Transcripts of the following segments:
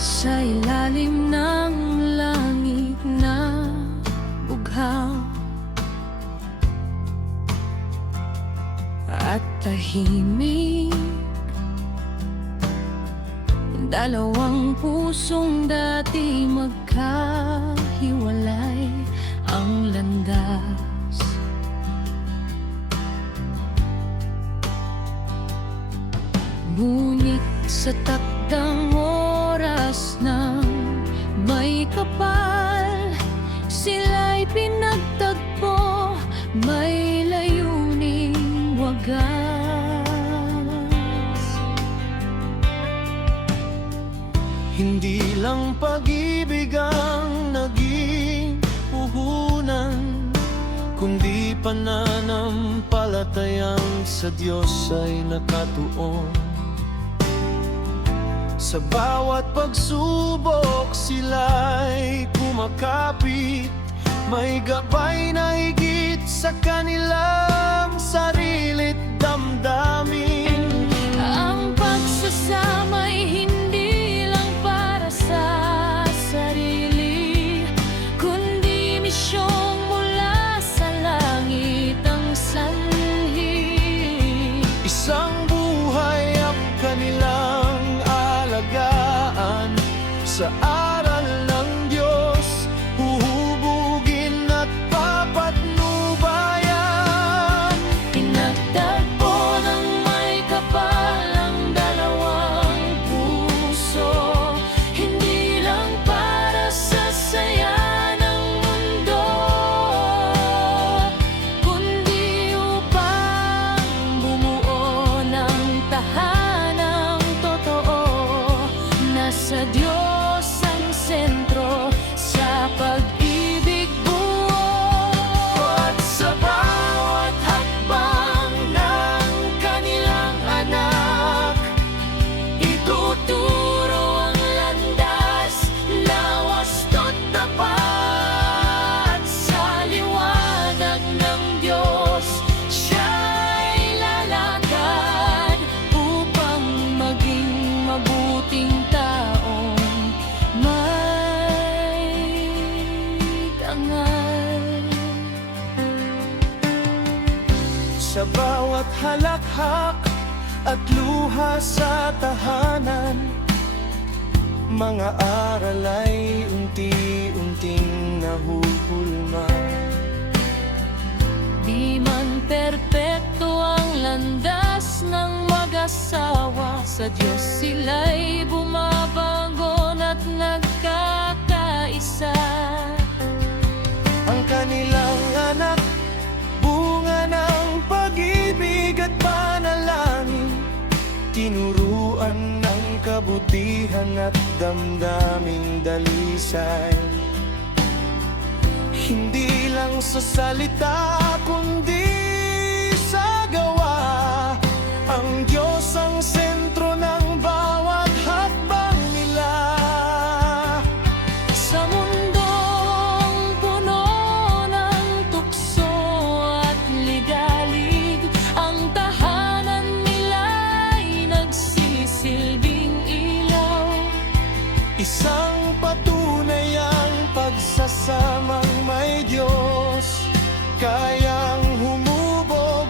Sa ilalim ng langit na bughaw at tahimik, dalawang pusong dati magkahiwalay ang landas. Ngunit sa takdang oras ng may kapal, sila'y pinagtagpo, may layuning wagas. Hindi lang pag-ibig ang naging puhunan, kundi pananampalatayang sa Diyos ay nakatuon. Sa bawat pagsubok sila'y kumakapit, may gabay na higit sa kanilang sarili't damdamin. Ang pagsasama'y hindi lang para sa sarili, kundi misyong mula sa langit ang sanhi. Isang buhay ang kanilang alagaan, sa aral ng Diyos huhubugin at papatnubayan. Pinagtagpo ng may kapal ang dalawang puso, hindi lang para sa saya ng mundo, kundi upang bumuo ng tahanang totoo. Nasa Diyos ang sentro, sa pag-ibig buo. At sa bawat hakbang ng kanilang anak, Ituturo ang landas na wasto't tapat. Sa liwanag ng Diyos siya'y lalakad, upang maging mabuting taong may dangal. sa bawat halakhak at luha sa tahanan, mga aral ay unti-unting nahuhulma. Di man perpekto ang landas ng mag-asawa, sa Diyos sila'y bumabangon at nagkakaisa. Ang kanilang anak, bunga ng pag-ibig at panalangin, tinuruan ng kabutihan at damdaming dalisay. Hindi lang sa salita, kundi sa gawa, ang Diyos ang sentro ng bawat hakbang nila. Sa mundong puno ng tukso at ligalig, ang tahanan nila'y nagsisilbing ilaw. Isang patunay ang pagsasamang may Diyos, kayang humubog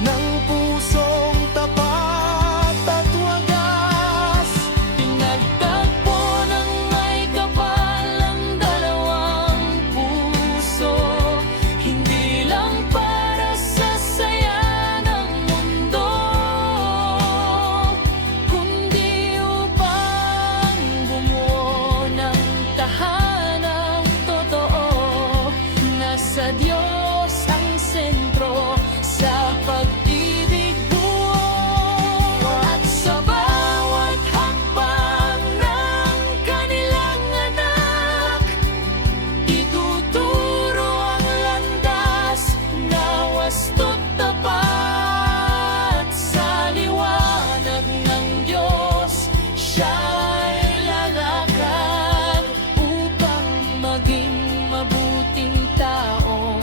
ng pusong tapat at wagas. Pinagtagpo ng may kapal ang dalawang puso, hindi lang para sa saya ng mundo, kundi upang bumuo ng tahanang totoo. Nasa Diyos ang sentro, sa pag-ibig buo. At sa bawat hakbang ng kanilang anak, ituturo ang landas na wasto't tapat. Sa liwanag ng Diyos siya'y lalakad, upang maging mabuting taong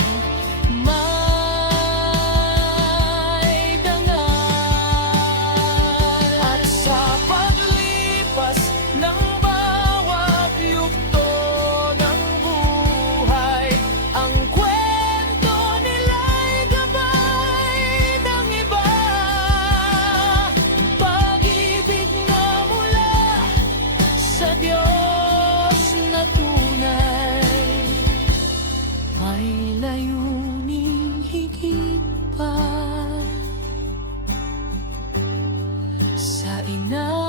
Sa ina